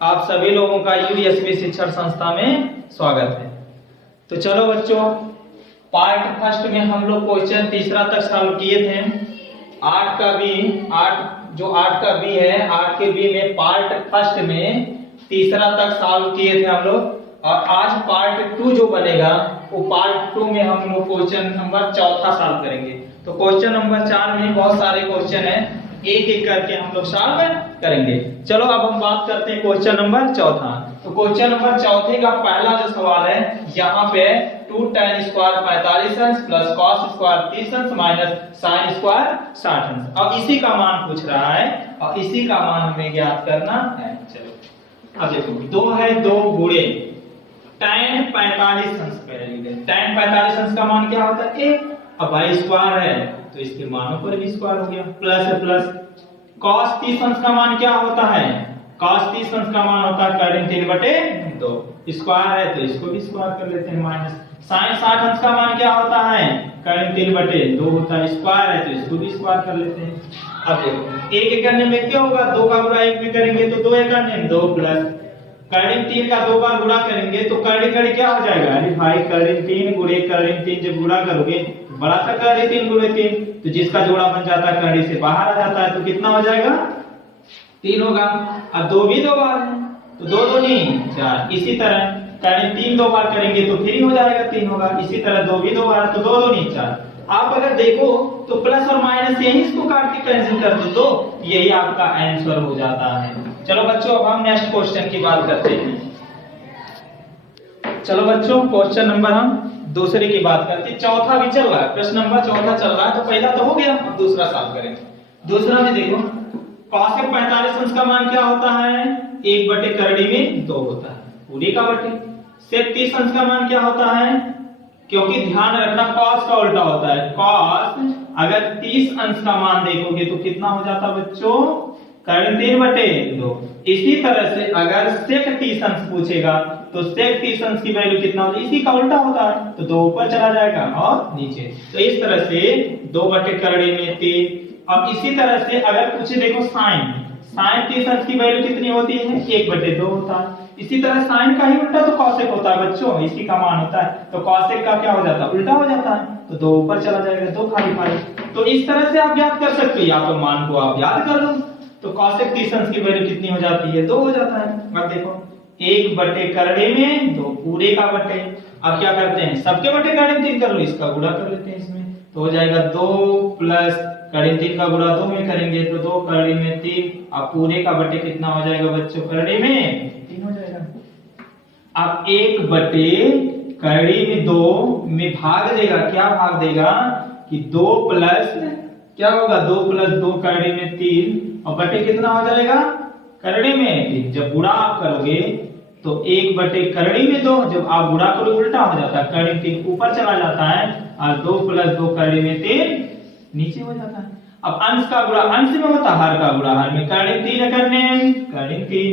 आप सभी लोगों का यूएसबी शिक्षण संस्था में स्वागत है। तो चलो बच्चों, पार्ट फर्स्ट में हम लोग क्वेश्चन तीसरा तक सॉल्व किए थे। 8 का बी है, 8 के बी में पार्ट फर्स्ट में तीसरा तक सॉल्व किए थे हम लोग। और आज पार्ट 2 जो बनेगा वो पार्ट 2 में हम लोग क्वेश्चन नंबर चौथा सॉल्व करेंगे। तो क्वेश्चन नंबर 4 में बहुत सारे क्वेश्चन है, एक एक करके हम लोग सॉल्व करेंगे। चलो अब हम बात करते हैं क्वेश्चन नंबर चौथा। तो क्वेश्चन नंबर चौथे का पहला जो सवाल है, यहाँ पे 2 tan स्क्वायर 45 अंश प्लस cos स्क्वायर 30 अंश माइनस sin स्क्वायर 60 अंश। अब इसी का मान पूछ रहा है और इसी का मान हमें ज्ञात करना है। चलो अब देखो, 2 है 2 गुणे tan 45 अंश पहले tan 45 अंश का मान क्या होता है 1। अब भाई स्क्वायर है तो इसके मानों पर भी स्क्वायर हो गया, प्लस है प्लस। cos 30 अंश का मान क्या होता है, cos 30 अंश का मान होता है करें 3/2, स्क्वायर है तो इसको भी स्क्वायर कर लेते हैं, माइनस। sin 60 अंश का मान क्या होता है, करें 3/2 होता है, स्क्वायर है तो इसको भी स्क्वायर कर लेते हैं। अब देखो एक एक करने में क्या होगा, 2 का गुणा 1 में करेंगे तो 2 एक करने में 2 प्लस करें 3 का 2 बार गुणा करेंगे तो करें करें क्या हो जाएगा, अरे भाई करें 3 गुणे करें 3 जब गुणा करोगे बड़ा सा करें 3 गुणे 3, तो जिसका जोड़ा बन जाता है करें से बाहर आ जाता है, तो कितना हो जाएगा 3 होगा। अब 2 भी 2 बार है तो 2 2 नहीं 4। इसी तरह करें 3 2 बार करेंगे तो फिर हो जाएगा 3 होगा। इसी तरह 2 भी 2 बार तो 2 2 नहीं 4। आप अगर देखो तो प्लस और माइनस यही इसको काट के कैंसिल कर दो तो यही आपका आंसर हो जाता है। चलो बच्चों अब हम नेक्स्ट क्वेश्चन की बात करते हैं। चलो बच्चों क्वेश्चन नंबर हम दूसरे की बात करते हैं। चौथा भी चल रहा है, प्रश्न नंबर चौथा चल रहा है, तो पहला तो हो गया, अब दूसरा सॉल्व करेंगे। दूसरा में देखो cos 45 अंश का मान क्या होता है, 1/करड़ी में 2 होता है, पूरी का बटे। sec 30 अंश का मान क्या होता है, क्योंकि ध्यान रखना cos का उल्टा होता है, cos अगर 30 अंश का मान देखोगे तो कितना हो जाता बच्चों, करें 3/2। इसी तरह से अगर sec 30 अंश पूछेगा तो sec 30 अंश की वैल्यू कितना होता है, इसी का उल्टा होता है, तो 2 ऊपर चला जाएगा और नीचे। तो इस तरह से 2/करड़ी में 3। अब इसी तरह से अगर पूछे देखो sin 30 अंश की वैल्यू कितनी होती है, 1/2 होता है। इसी तरह sin का ही उल्टा तो cosec होता है बच्चों, इसी का मान होता है, तो cosec का क्या हो जाता है, उल्टा हो जाता है, तो 2 ऊपर चला जाएगा, 2 खाली खाली। तो इस तरह से आप याद कर सकते हो, या तो मान को आप याद कर लो तो cosec 30 अंश की वैल्यू कितनी हो जाती है, 2 हो जाता है। अब देखो 1/करड़े में 2 पूरे का बटे। अब क्या करते हैं, सबके बटे करें 3 कर लो, इसका गुणा कर लेते हैं इसमें, तो हो जाएगा 2 प्लस करें 3 का गुणा 2 में करेंगे तो 2 करड़े में 3। अब पूरे का बटे कितना हो जाएगा बच्चों, करड़े में 3 हो जाएगा। अब 1/करड़ी में 2 में भाग देगा, क्या भाग देगा कि 2 प्लस क्या होगा, 2 प्लस 2 करड़ी में 3 और बटे कितना हो जाएगा, करड़ी में 3। जब गुणा आप करोगे तो 1/करड़ी में 2, जब आप गुणा करोगे उल्टा हो जाता है, करड़ी 3 ऊपर चला जाता है और 2 प्लस 2 करड़ी में 3 नीचे हो जाता है। अब अंश का गुणा अंश में होता है, हर का गुणा हर में, करड़ी 3 करने करड़ी 3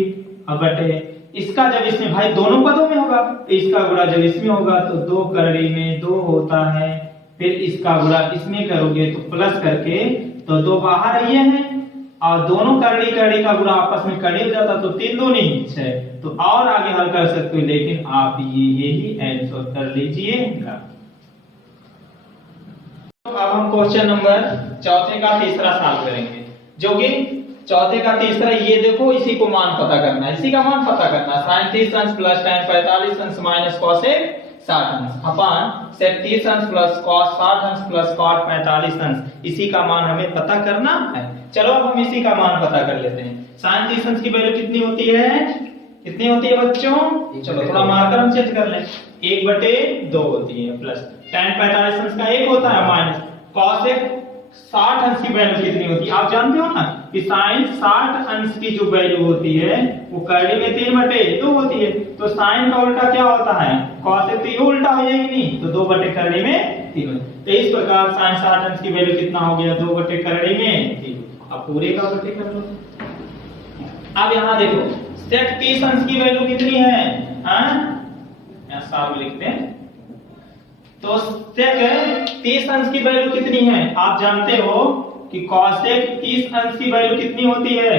अब बटे। इसका जब इसमें भाई दोनों पदों में होगा तो इसका गुणा जब इसमें होगा तो 2 करड़ी में 2 होता है, फिर इसका गुणा इसमें करोगे तो प्लस करके तो 2 बाहर आइए हैं और दोनों करड़ी करड़ी का गुणा आपस में करड़ी हो जाता, तो 3 2 नहीं 6। तो और आगे हल कर सकते हो, लेकिन आप यही आंसर कर लीजिएगा। अब हम क्वेश्चन नंबर चौथे का तीसरा सॉल्व करेंगे, जो कि चौथे का तीसरा ये देखो, इसी को मान पता करना है, इसी का मान पता करना है। sin 30 अंश प्लस tan 45 अंश माइनस cosec 60 अंश अपन sec 30 अंश प्लस cos 60 अंश प्लस cot 45 अंश, इसी का मान हमें पता करना है। चलो अब हम इसी का मान पता कर लेते हैं। sin 30 अंश की वैल्यू कितनी होती है, कितनी होती है बच्चों, चलो थोड़ा मार्कर हम चेंज कर लें, 1/2 होती है, प्लस tan 45 अंश का 1 होता है, माइनस cosec 60 अंश की वैल्यू कितनी होती है, आप जानते हो ना कि sin 60 अंश की जो वैल्यू होती है वो करड़ी में 3/2 होती है, तो sin का उल्टा क्या होता है, cosec, तो ये उल्टा हो जाएगी नहीं, तो 2/करड़ी में 3। तो इस प्रकार sin 60 अंश की वैल्यू कितना हो गया, 2/करड़ी में 3। अब पूरे का बटे कर लो। अब यहाँ देखो sec 30 अंश की वैल्यू कितनी है, यहाँ साफ लिखते हैं, तो sec 30 अंश की वैल्यू कितनी है, आप जानते हो कि cosec 30 अंश की वैल्यू कितनी होती है,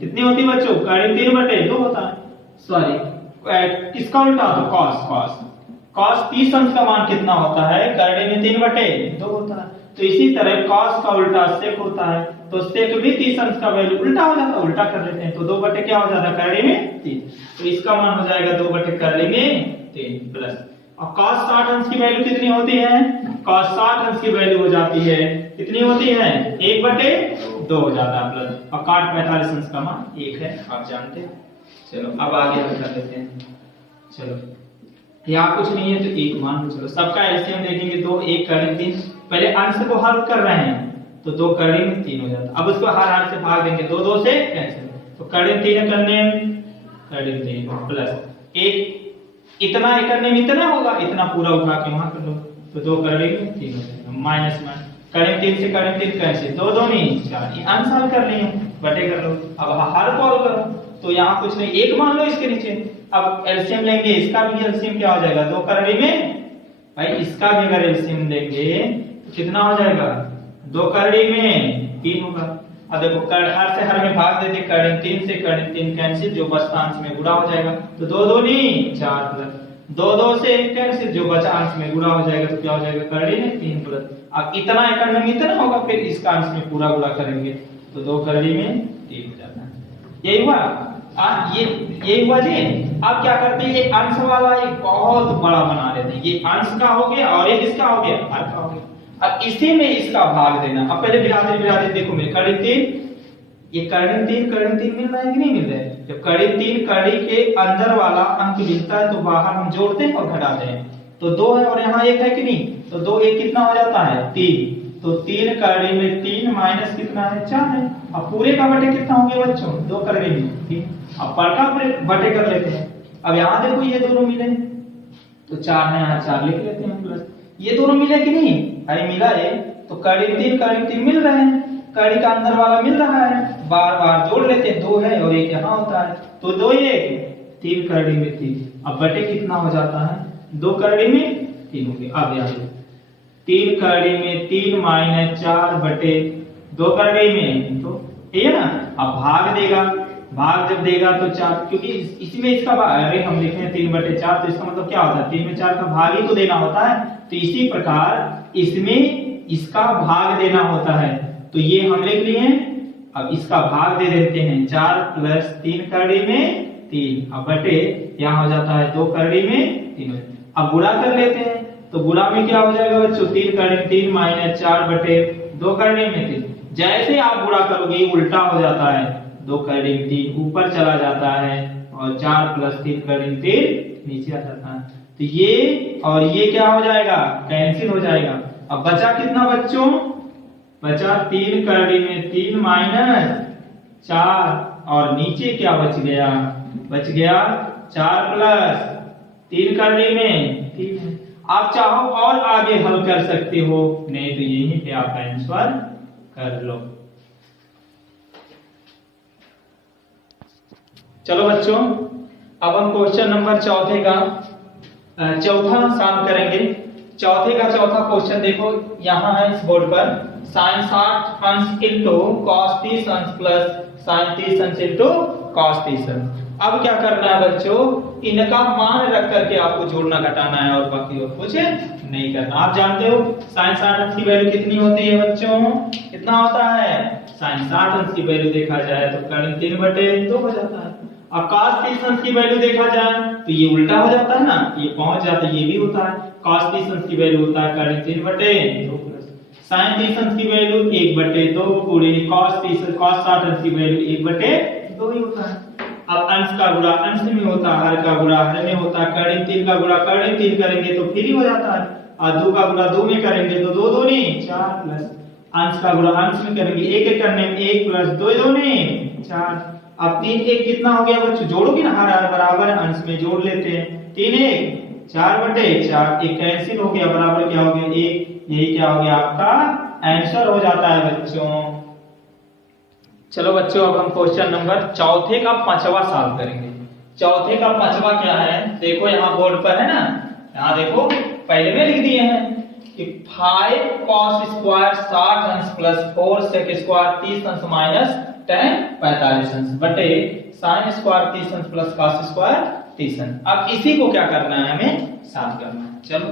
कितनी होती है बच्चों, करीब 3/2 होता है। सॉरी किसका उल्टा, तो कॉस कॉस कॉस 30 अंश का मान कितना होता है, करड़े में 3/2 होता है। तो इसी तरह कॉस का उल्टा सेक होता है, तो सेक भी 30 अंश का वैल्यू उल्टा हो जाता है, उल्टा कर लेते हैं तो 2 क्या हो जाता है, करड़े में 3। तो इसका मान हो जाएगा 2 करड़े में 3 प्लस। और cos 60 अंश की वैल्यू कितनी होती है, cos 60 अंश की वैल्यू हो जाती है कितनी होती है, 1/2 हो जाता है प्लस। और cot 45 अंश का मान 1 है, आप जानते हैं। चलो अब आगे हम कर लेते हैं। चलो यहाँ कुछ नहीं है तो 1 मान लो। चलो सबका एलसीएम देखेंगे, 2 1 करड़े 3। पहले अंश को हल कर रहे हैं तो 2 करड़े में 3 हो जाता है। अब उसको हर हाथ से भाग देंगे, 2 2 से कैंसिल, तो करड़े में 3 करने करड़े में 3 प्लस 1 इतना एक करने में इतना होगा, इतना पूरा उठा के वहां कर लो तो 2 करड़े में 3 हो जाएगा माइनस में करड़े में 3 से करड़े में 3 कैसे 2 2 नहीं 4, ये अंश हल कर लिए बटे कर लो। अब हर कॉल करो तो यहाँ कुछ नहीं 1 मान लो इसके नीचे। अब एलसीएम लेंगे, इसका भी एलसीएम क्या हो जाएगा, 2 करड़े में भाई इसका भी अगर एलसीएम लेंगे तो कितना हो जाएगा, 2 करड़े में 3 होगा। अब देखो हर से हर में भाग देते, करड़े 3 से करड़े 3 कैंसिल, जो बचता अंश में गुणा हो जाएगा तो 2 2 नहीं 4 प्लस 2 2 से कैंसिल, जो बचा अंश में गुणा हो जाएगा तो क्या हो जाएगा, करड़े में 3 प्लस। अब इतना एक करने में इतना होगा, फिर इसका अंश में पूरा गुणा करेंगे तो 2 करड़े में 3 हो जाता है। यही हुआ ये हुआ जी। अब क्या करते हैं, ये अंश वाला एक बहुत बड़ा बना लेते हैं, ये अंश का हो गया और ये किसका हो गया, हर का हो गया। अब इसी में इसका भाग देना। अब पहले बिरादरी देखो मेरे करड़े 3, ये करड़े 3 मिल रहा है कि नहीं मिल रहा है। जब करड़े 3 करड़ी के अंदर वाला अंक मिलता है तो बाहर हम जोड़ते हैं और घटाते हैं, तो 2 है और यहाँ 1 है कि नहीं, तो 2 1 कितना हो जाता है 3, तो 3 करड़े में 3 माइनस कितना है 4 है। अब पूरे का बटे कितना हो गया बच्चों, 2 करड़े में 3। अब पर का बटे कर लेते हैं। अब यहाँ देखो ये दोनों मिले तो 4 है, यहाँ 4 लिख लेते हैं प्लस। ये दोनों मिले कि नहीं, अरे मिला है तो करड़े 3 मिल रहे हैं, करड़ी का अंदर वाला मिल रहा है, बार बार जोड़ लेते हैं, 2 है और 1 यहाँ होता है तो 2 1 3 करड़ी में 3। अब बटे कितना हो जाता है, 2 करड़ी में 3 हो गया। अब यहाँ 3 करड़ी में 3 माइनस 4 बटे 2 करड़ी में, तो ये ना अब भाग देगा, भाग जब देगा तो 4, क्योंकि इसमें इसका अरे हम लिखे हैं 3/4 तो इसका मतलब क्या होता है, 3 में 4 का भाग ही तो देना होता है। तो इसी प्रकार इसमें इसका भाग देना होता है, तो ये हम लिख लिए हैं। अब इसका भाग दे देते हैं, 4 प्लस 3 करड़ी में 3, अब बटे यहाँ हो जाता है 2 करड़ी में 3। अब गुणा कर लेते हैं, तो गुणा में क्या हो जाएगा बच्चों, 3 करड़ी में 3 माइनस 4 बटे 2 करड़ी में 3। जैसे आप गुणा करोगे उल्टा हो जाता है, 2 करड़ी में 3 ऊपर चला जाता है और 4 प्लस 3 करड़ी में 3 नीचे आ जाता है। तो ये और ये क्या हो जाएगा, कैंसिल हो जाएगा। अब बचा कितना बच्चों, बचा 3 करड़ी में 3 माइनस 4 और नीचे क्या बच गया, बच गया 4 प्लस 3 करड़ी में 3। आप चाहो और आगे हल कर सकते हो, नहीं तो यहीं पे आप आंसर कर लो। चलो बच्चों अब हम क्वेश्चन नंबर चौथा सॉल्व करेंगे। चौथे का चौथा क्वेश्चन देखो यहाँ है इस बोर्ड पर, sin 60 अंश इंटू cos 30 अंश प्लस sin 30 अंश इंटू cos 30 अंश। अब क्या करना है बच्चों, इनका मान रख करके आपको जोड़ना घटाना है और बाकी और कुछ नहीं करना। आप जानते हो sin 60 अंश की वैल्यू कितनी होती है बच्चों, कितना होता है, sin 60 अंश की वैल्यू देखा जाए तो करड़ी 3/2 हो जाता है। अब cos 30 अंश की वैल्यू देखा जाए तो ये उल्टा हो जाता है ना, ये पहुंच जाता है, ये भी होता है। cos 30 अंश की वैल्यू होता है करड़ी 3/2 प्लस sin 30 अंश की वैल्यू 1/2 पूरे cos 60 अंश की वैल्यू 1/2 ही होता है। अब अंश का गुणा अंश में होता है, हर का गुणा हर में होता है, करड़ी 3 का गुणा करड़ी 3 करेंगे तो फिर ही हो जाता है, और 2 का गुणा 2 में करेंगे तो 2 2 नहीं 4 प्लस अंश का गुणा अंश में करेंगे 1 1 करने में 1 प्लस 2 2 नहीं 4। अब 3 1 कितना हो गया बच्चों, जोड़ोगे ना, हर बराबर अंश में जोड़ लेते हैं, 3 1 4/4, एक कैंसिल हो गया, बराबर क्या हो गया 1। यही क्या हो गया आपका आंसर हो जाता है बच्चों। चलो बच्चों अब हम क्वेश्चन नंबर चौथे का 5वां सॉल्व करेंगे। चौथे का 5वां क्या है, देखो यहाँ बोर्ड पर है ना, यहाँ देखो पहले में लिख दिए हैं कि 5 cos स्क्वायर 60 अंश प्लस 4 sec स्क्वायर 30 अंश माइनस tan 45 अंश बटे sin स्क्वायर 30 अंश प्लस cos स्क्वायर 30 अंश। अब इसी को क्या करना है, हमें साफ करना है। चलो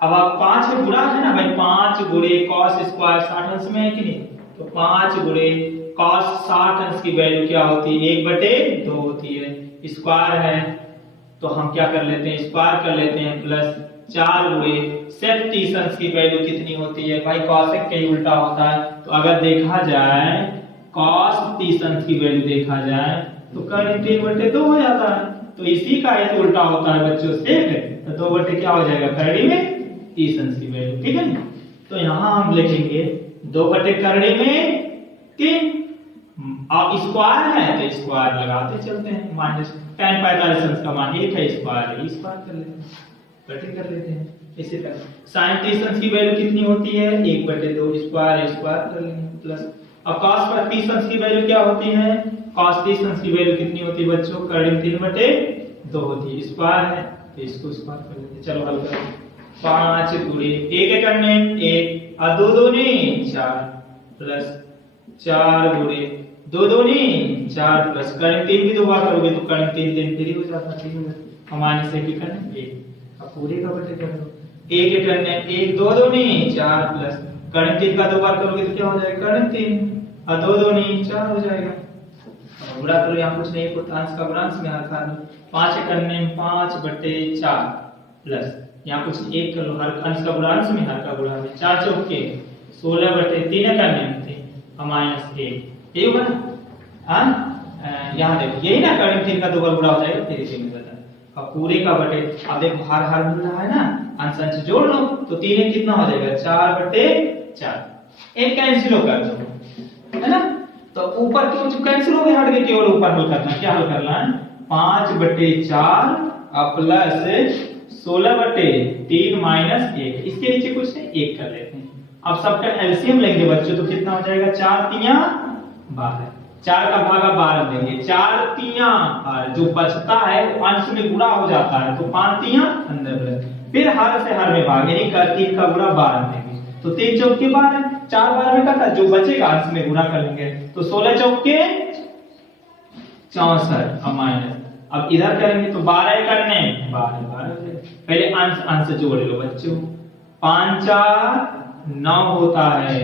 अब आप 5 से गुणा है ना भाई, 5 गुणे cos स्क्वायर 60 अंश में है कि नहीं, तो 5 गुणे cos 60 अंश की वैल्यू क्या होती है, 1/2 होती है। स्क्वायर है तो हम क्या कर लेते हैं, स्क्वायर कर लेते हैं, प्लस 4 गुणे sec 30 अंश की वैल्यू कितनी होती है भाई, cosec के उल्टा होता है। तो अगर देखा जाए cos 30 अंश की वैल्यू देखा जाए तो कर्ण 3/2 हो जाता है। तो इसी का एक उल्टा होता है बच्चों sec, तो 2 क्या हो जाएगा, कर्ण में 30 अंश की वैल्यू, ठीक है ना। तो यहाँ हम लिखेंगे 2 कर्ण में 3, अब स्क्वायर है तो स्क्वायर लगाते चलते हैं, माइनस tan 45 अंश का मान 1 है, स्क्वायर है, स्क्वायर कर लेते हैं, कटिंग कर लेते हैं। इसी तरह sin 30 अंश की वैल्यू कितनी होती है, 1/2, स्क्वायर कर लेंगे, प्लस अब cos 30 अंश की वैल्यू क्या होती है, cos 30 अंश की वैल्यू कितनी होती है बच्चों, कर्ण 3/2 होती है, स्क्वायर है तो इसको स्क्वायर कर लेते हैं। चलो हल करो, 5 गुणे 1 करने 1 और 2 दूनी 4 प्लस 4 गुणे 2 दूनी 4 प्लस कर्ण 3 भी 2 बार करोगे तो कर्ण 3 3 हो जाता है, हमारे से की करने 1। अब पूरे का बटे कर दो, 1 करने 1 2 दूनी 4 प्लस कर्ण 3 का 2 बार करोगे तो क्या हो जाएगा, कर्ण 3 और 2 दूनी 4 हो जाएगा। गुणा करो, यहाँ कुछ नहीं होता, अंश का गुणांश में हर का 5 करने 5/4 प्लस यहाँ कुछ 1 कर लो, हर अंश का गुणांश में हर का गुणा में 4 चौके 16/3 करने में थे -1, ये होगा ना। यहाँ देखो यही ना, कर्ण 3 का 2 बार गुणा हो जाएगा, फिर इसी में बता। अब पूरे का बटे, अब देखो हर मिल रहा है ना, अंश अंश जोड़ लो तो 3 कितना हो जाएगा, 4/4, एक कैंसिल कर दो, है ना। तो ऊपर क्यों कैंसिल हो गए, हट गए, केवल ऊपर हल करना, क्या हल करना है, 5/4 प्लस 16/3 -1, इसके नीचे कुछ नहीं, 1 कर लेते हैं। अब सबका एलसीएम लेंगे बच्चों तो कितना हो जाएगा, 4 3 12, 4 का भागा 12 देंगे, 4 3 12, जो बचता है वो अंश में गुणा हो जाता है तो 5 3 अंदर, फिर हर से हर में भाग, यानी 3 का गुणा 12 देंगे तो 3 चौके 12, 4 12 में कटा, जो बचेगा अंश में गुणा कर लेंगे तो 16 चौके 64 और माइनस, अब इधर करेंगे तो 12 करने 12, पहले अंश जोड़ लो बच्चों, 5 4 9 होता है,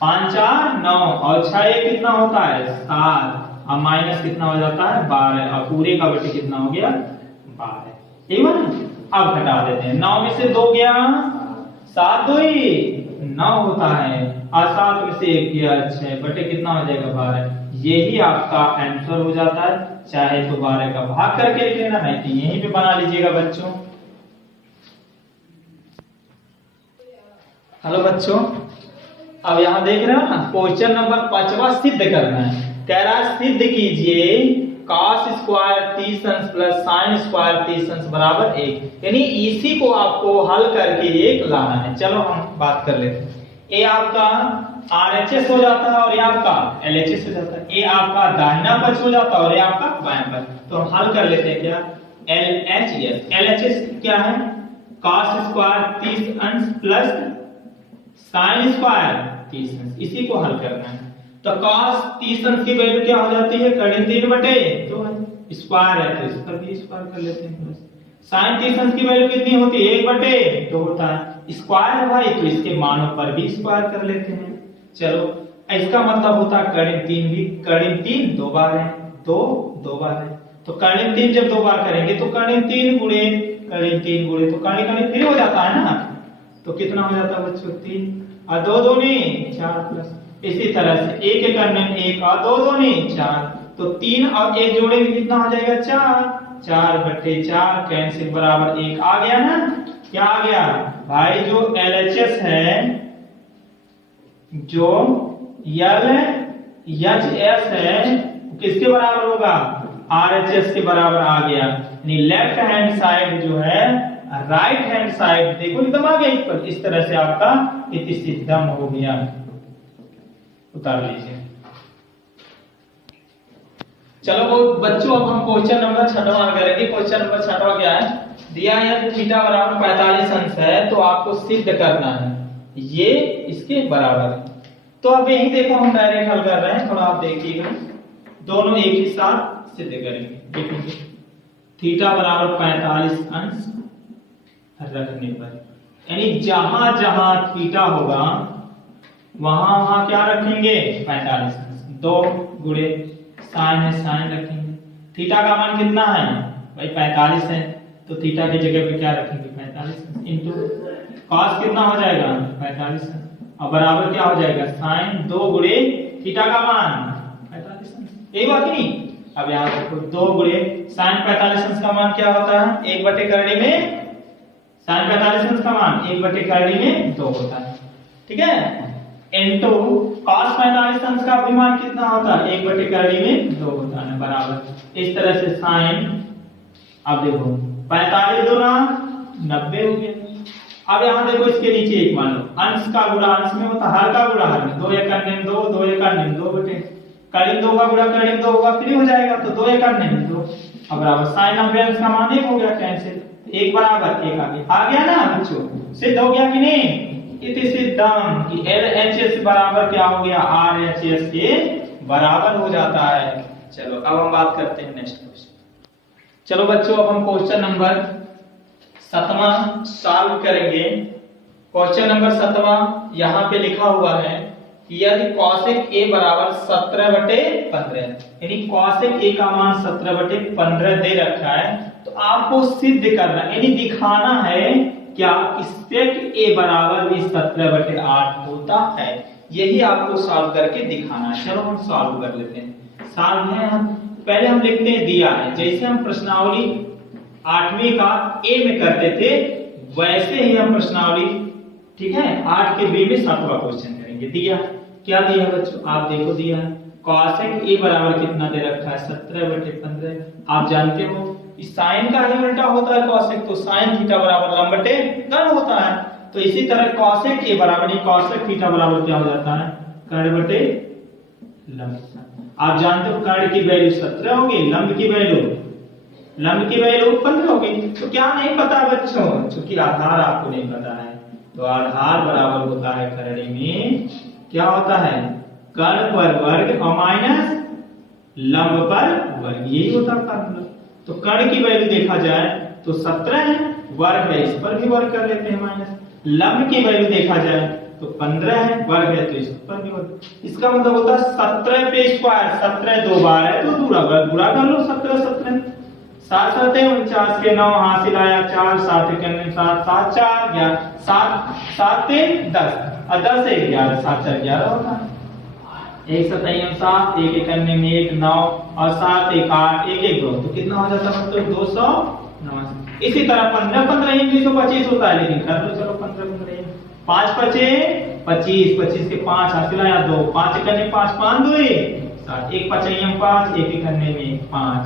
5 4 9 और 6 कितना होता है 7 और माइनस कितना हो जाता है 12 और पूरे का बटे कितना हो गया 12, ठीक है ना। अब घटा देते हैं, 9 में से 2 गया 7 2 9 होता है और 7 में से 1 गया 6 बटे कितना हो जाएगा 12, यही आपका आंसर हो जाता है। चाहे तो 12 का भाग करके लिख लेना, नहीं तो यहीं पे बना लीजिएगा बच्चों। हेलो बच्चों, अब यहाँ देख रहे हो ना, क्वेश्चन नंबर 5वां सिद्ध करना है, कह रहा है सिद्ध कीजिए cos स्क्वायर 30 अंश प्लस sin स्क्वायर 30 अंश बराबर 1, यानी इसी को आपको हल करके एक लाना है। चलो हम बात कर लेते हैं, ये आपका RHS हो जाता है और ये आपका LHS हो जाता है, ये आपका दाहिना पक्ष हो जाता है और ये आपका बायां पक्ष। तो हम हल कर लेते हैं, क्या LHS, LHS क्या है, cos स्क्वायर 30 अंश प्लस sin स्क्वायर 30 अंश, इसी को हल करना है। तो cos 30 अंश की वैल्यू क्या हो जाती है, कर्ण 3/2 है, स्क्वायर है तो इस पर भी स्क्वायर कर लेते हैं, sin 30 अंश की वैल्यू कितनी होती है 1/2 होता है, स्क्वायर है भाई तो इसके मानों पर भी स्क्वायर कर लेते हैं। चलो इसका मतलब होता है कर्ण 3 भी, कर्ण 3 2 बार है, 2 बार है, तो कर्ण 3 जब 2 बार करेंगे तो कर्ण 3 गुणे तो कर्ण फिर हो जाता है ना, तो कितना हो जाता है बच्चों 3 और 2 दूनी 4 प्लस, इसी तरह से 1 कर्ण 1 और 2 दूनी 4, तो 3 और 1 जोड़ेंगे कितना हो जाएगा 4/4 कैंसिल बराबर 1 आ गया ना। क्या आ गया भाई, जो LHS है, जो LHS है किसके बराबर होगा, RHS के बराबर आ गया, यानी लेफ्ट हैंड साइड जो है राइट हैंड साइड देखो एकदम आ गया इस पर, इस तरह से आपका इति सिद्धम हो गया। उतार लीजिए। चलो वो बच्चों, अब हम क्वेश्चन नंबर 6वां करेंगे। क्वेश्चन नंबर 6वां क्या है, दिया है थीटा बराबर 45 अंश है तो आपको सिद्ध करना है ये इसके बराबर है। तो अब यही देखो हम डायरेक्ट हल कर रहे हैं, थोड़ा आप देखिएगा, दोनों एक ही साथ सिद्ध करेंगे। देखेंगे थीटा बराबर 45 अंश रखने पर, यानी जहां जहां थीटा होगा वहां वहां क्या रखेंगे 45 अंश, 2 गुणे साइन है साइन रखेंगे। थीटा का मान कितना है भाई 45 है, तो थीटा की जगह पे क्या रखेंगे 45 इंटू कॉस कितना हो जाएगा 45 और बराबर क्या हो जाएगा साइन 2 गुणे थीटा का मान 45 यही बात नहीं। अब यहाँ देखो 2 गुणे साइन 45 का मान क्या होता है 1/करड़ी में, साइन 45 का मान 1/करड़ी में 2 होता है, ठीक है, इनटू cos 45 का भी मान कितना होता है 1/करड़ी में 2 होता है, बराबर इस तरह से साइन, अब देखो 45 दूना 90 हो गया। अब यहाँ देखो इसके नीचे एक मान लो, अंश का गुणा अंश में होता है, हर का गुणा हर में, 2 एक अन्य 2, 2 एक अन्य 2 बटे करीब 2 का गुणा करीब 2 होगा फ्री हो जाएगा, तो 2 एक अन्य 2 अब बराबर साइन 90 अंश का मान 1 हो गया, कैंसिल, 1 बराबर 1 आ गया ना बच्चों, सिद्ध हो गया कि नहीं। इति सिद्धम कि LHS बराबर क्या हो गया RHS के बराबर हो जाता है। चलो अब हम बात करते हैं नेक्स्ट क्वेश्चन। चलो बच्चों अब हम क्वेश्चन नंबर 7वां सॉल्व करेंगे। क्वेश्चन नंबर 7वां यहाँ पे लिखा हुआ है कि यदि cosec A बराबर 17/15, यानी cosec A का मान 17/15 दे रखा है, तो आपको सिद्ध करना यानी दिखाना है क्या कि sec A बराबर भी 17/8 होता है, यही आपको सॉल्व करके दिखाना है। चलो हम सॉल्व कर लेते हैं। सॉल्व है हम पहले हम लिखते हैं दिया है, जैसे हम प्रश्नावली 8वीं का ए में करते थे वैसे ही हम प्रश्नावली, ठीक है, 8 के बी में 7वां क्वेश्चन करेंगे। दिया क्या दिया बच्चों आप देखो, दिया cosec A बराबर कितना दे रखा है 17/15। आप जानते हो इस साइन का ही उल्टा होता है cosec, तो sin थीटा बराबर लंब बटे कर्ण होता है, तो इसी तरह cosec A बराबर cosec थीटा बराबर क्या हो जाता है कर्ण बटे लंब। आप जानते हो कर्ण की वैल्यू 17 होगी, लंब की वैल्यू 15 होगी। तो क्या नहीं पता बच्चों, क्योंकि आधार आपको नहीं पता है, तो आधार बराबर होता है करड़ी में क्या होता है कर्ण पर वर्ग और माइनस लंब पर वर्ग, यही होता है फॉर्मूला। तो कर्ण की वैल्यू देखा जाए तो 17 है, वर्ग है इस पर भी वर्ग कर लेते हैं माइनस, लंब की वैल्यू देखा जाए तो 15 है, वर्ग है तो इस पर भी वर्ग, इसका मतलब होता है 17 पे स्क्वायर, 17 दो बार है तो दूरा वर्ग गुणा कर लो 17 17 7 7 49 के 9 हासिल आया 4 7 1 7 7 4 11 7 7 3 10 और 10 से 11 7 4 11 होता है। 1 7 7 1 1 अन्य में 1 9 और 7 1 8 1 1 2, तो कितना हो जाता है मतलब 289। इसी तरह 15 15 225 होता है, लेकिन कर लो चलो 15 15 5 5 25 25 के 5 हासिल आया 2 5 1 अन्य 5 5 2 7 1 5 5 1 1 अन्य में 5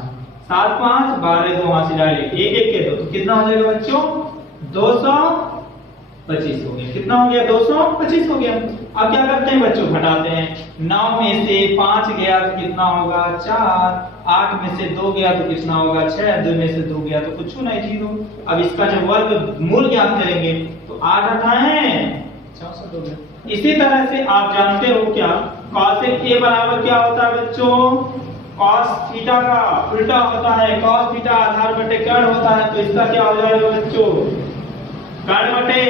7 5 12 2 हासिल आए 1 1 के 2, तो कितना हो जाएगा बच्चों 225 हो गया। कितना हो गया 225 हो गया। अब क्या करते हैं बच्चों घटाते हैं, 9 में से 5 गया तो कितना होगा 4, 8 में से 2 गया तो कितना होगा 6, 2 में से 2 गया तो कुछ नहीं 0। अब इसका जब वर्ग मूल ज्ञात करेंगे तो 8 8 64 हो गया। इसी तरह से आप जानते हो क्या cosec A बराबर क्या होता है बच्चों cos थीटा का उल्टा होता है, cos थीटा आधार बटे कर्ण होता है, तो इसका क्या हो जाएगा बच्चों कर्ण बटे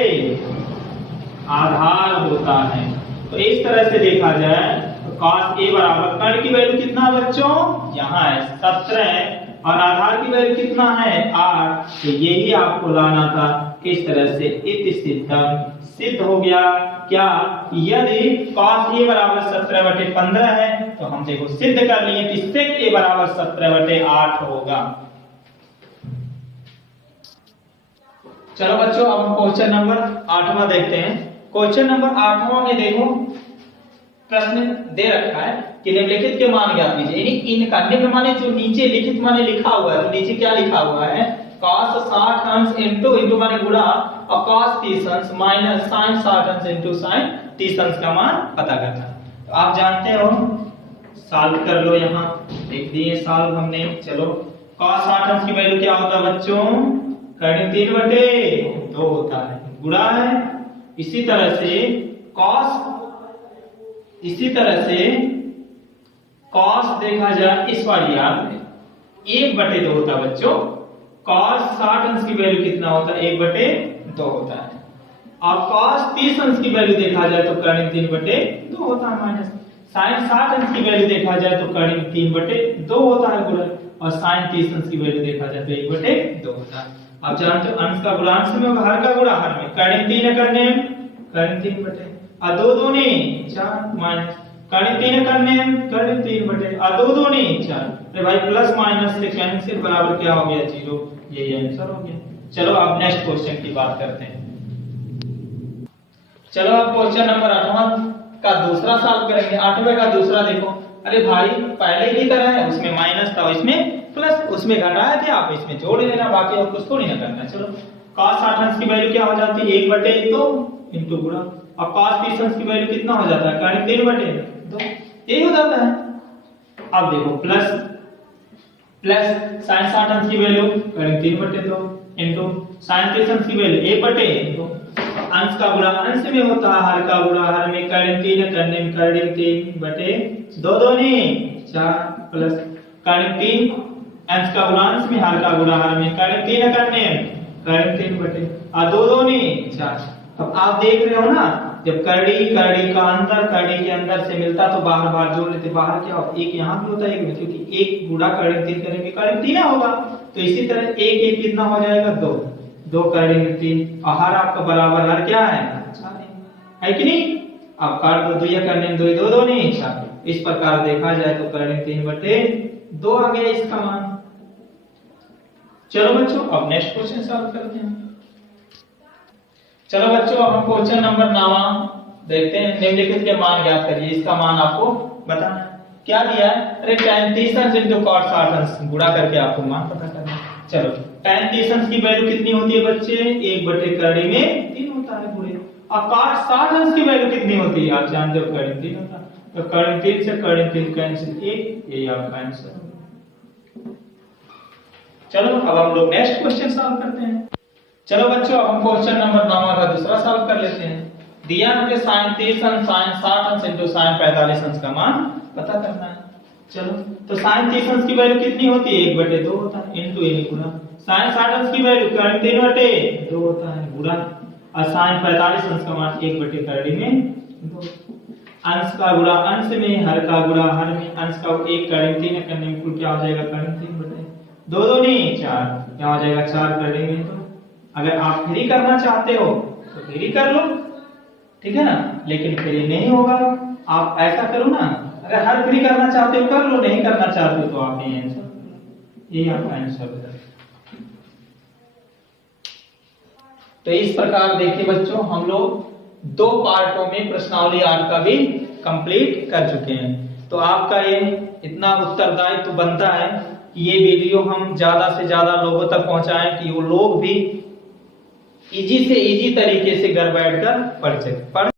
आधार होता है। तो इस तरह से देखा जाए तो cos A बराबर कर्ण की वैल्यू कितना बच्चों यहाँ है 17 और आधार की वैल्यू कितना है 8, तो यही आपको लाना था। किस तरह से इति सिद्धम सिद्ध हो गया क्या यदि cos A बराबर 17/15 है, तो हम देखो सिद्ध कर लिए कि sec A बराबर 17/8 होगा। चलो बच्चों अब हम क्वेश्चन नंबर 8वां देखते हैं। क्वेश्चन नंबर 8वां में देखो प्रश्न दे रखा है कि निम्नलिखित के मान ज्ञात कीजिए, यानी इनका निम्न माने जो नीचे लिखित माने लिखा हुआ है, तो नीचे क्या लिखा हुआ है cos 60 अंश इंटू माने गुणा और cos 30 अंश माइनस sin 60 अंश इंटू sin 30 अंश का मान पता करना। तो आप जानते हो सॉल्व कर लो, यहाँ लिख दिए सॉल्व हमने। चलो cos 60 अंश की वैल्यू क्या होता है बच्चों कर्ण 3/2 होता है, गुणा है। इसी तरह से cos इसी तरह से कॉस देखा जाए इस वाली याद में 1/2 होता है बच्चों। कॉस 60 अंश की वैल्यू कितना होता है? 1/2 होता है। और कॉस 30 अंश की वैल्यू देखा जाए तो कर्ण 3/2 होता है माइनस। साइन 60 अंश की वैल्यू देखा जाए तो कर्ण 3/2 होता है गुणन। और साइन 30 अंश की वैल्यू देखा जाए तो 1/2 होता है। आप जानते हो अंश का गुणा अंश में होगा, हर का गुणा हर में। कर्ण 3 करने कर्ण 3/2 और 2 दूनी 4 माइनस कर्ण 3 करने कर्ण 3/2 और 2 दूनी 4। अरे भाई प्लस माइनस से कैंसिल बराबर क्या हो गया? 0। यही आंसर हो गया। चलो अब नेक्स्ट क्वेश्चन की बात करते हैं। चलो अब क्वेश्चन नंबर 8वां का दूसरा सॉल्व करेंगे। 8वें का दूसरा देखो। अरे भाई पहले की तरह है, उसमें माइनस था इसमें प्लस, उसमें घटाए थे आप इसमें जोड़ लेना, बाकी और कुछ थोड़ी ना करना। चलो cos 60 अंश की वैल्यू क्या हो जाती है? 1/2 इनटू गुणा। और cos 30 अंश की वैल्यू कितना हो जाता है? कर्ण 3/2 यही हो जाता है। अब देखो प्लस sin 60 अंश की वैल्यू कर्ण 3/2 इनटू sin 30 अंश की वैल्यू 1/2 अंश का गुणा अंश में होता है, हर का गुणा हर में। कर्ण 3 करने में कर्ण 3/2 दूनी 4 प्लस कर्ण 3 अंश का गुणा अंश में, हर का गुणा हर में। कर्ण 3 करने कर्ण 3/2 और 2 दूनी 4। अब आप देख रहे हो ना, जब कर्ड़ी का अंदर कर्ड़ी के अंदर से मिलता तो बाहर बाहर जोड़ लेते। बाहर क्या होता? एक यहाँ भी होता है, एक क्योंकि एक गुणा कर्ण 3 करेंगे कर्ण 3 होगा। तो इसी तरह एक कितना हो जाएगा? 2 कर्ण 3 और हर आपका बराबर हर क्या है? 4 है कि नहीं? अब काट दो, 2 करने 2 2 नहीं 4। इस प्रकार देखा जाए तो कर्ण 3/2 आ गया इसका मान। चलो बच्चों अब नेक्स्ट क्वेश्चन सॉल्व करते हैं। चलो बच्चों अब हम क्वेश्चन नंबर 9 देखते हैं। निम्नलिखित के मान ज्ञात करिए। इसका मान आपको बताना है। क्या दिया है? अरे tan 30 अंश into cot 60 अंश गुणा करके आपको मान पता करना है। चलो tan 30 अंश की वैल्यू कितनी होती है बच्चे? 1/3 में 3 होता है पूरे। और cot 60 अंश की वैल्यू कितनी होती है? आप जानते हो कर्ण 3 होता है। तो कर्ण 3 से कर्ण 3 कैंसिल 1, यही आपका आंसर है। चलो अब हम लोग नेक्स्ट क्वेश्चन सॉल्व करते हैं। चलो बच्चों अब हम क्वेश्चन नंबर 9 का दूसरा सॉल्व कर लेते हैं। दिया है sin 30 अंश sin 60 अंश into sin 45 अंश का मान पता करना है। चलो तो sin 30 अंश की वैल्यू कितनी होती है? 1/2 होता है इनटू a गुणा। sin 60 अंश की वैल्यू कर्ण 3/2 होता है गुणा। और sin 45 अंश का मान 1/3 में 2। अंश का गुणा अंश में, हर का गुणा हर में। अंश का 1 कर्ण 3 करने में कुल क्या हो जाएगा? कर्ण 3/2 2 2 नहीं 4, क्या हो जाएगा? 4 कर्ण में 2। अगर आप फ्री करना चाहते हो तो फ्री कर लो, ठीक है ना, लेकिन फ्री नहीं होगा। आप ऐसा करो ना, अगर हर फ्री करना चाहते हो कर लो, नहीं करना चाहते हो तो आप ये आंसर, ये आपका आंसर होगा। तो इस प्रकार देखिए बच्चों हम लोग 2 पार्टों में प्रश्नावली 8 का भी कंप्लीट कर चुके हैं। तो आपका ये इतना उत्तरदायित्व तो बनता है कि ये वीडियो हम ज्यादा से ज्यादा लोगों तक पहुंचाएं कि वो लोग भी इजी से इजी तरीके से घर बैठकर पढ़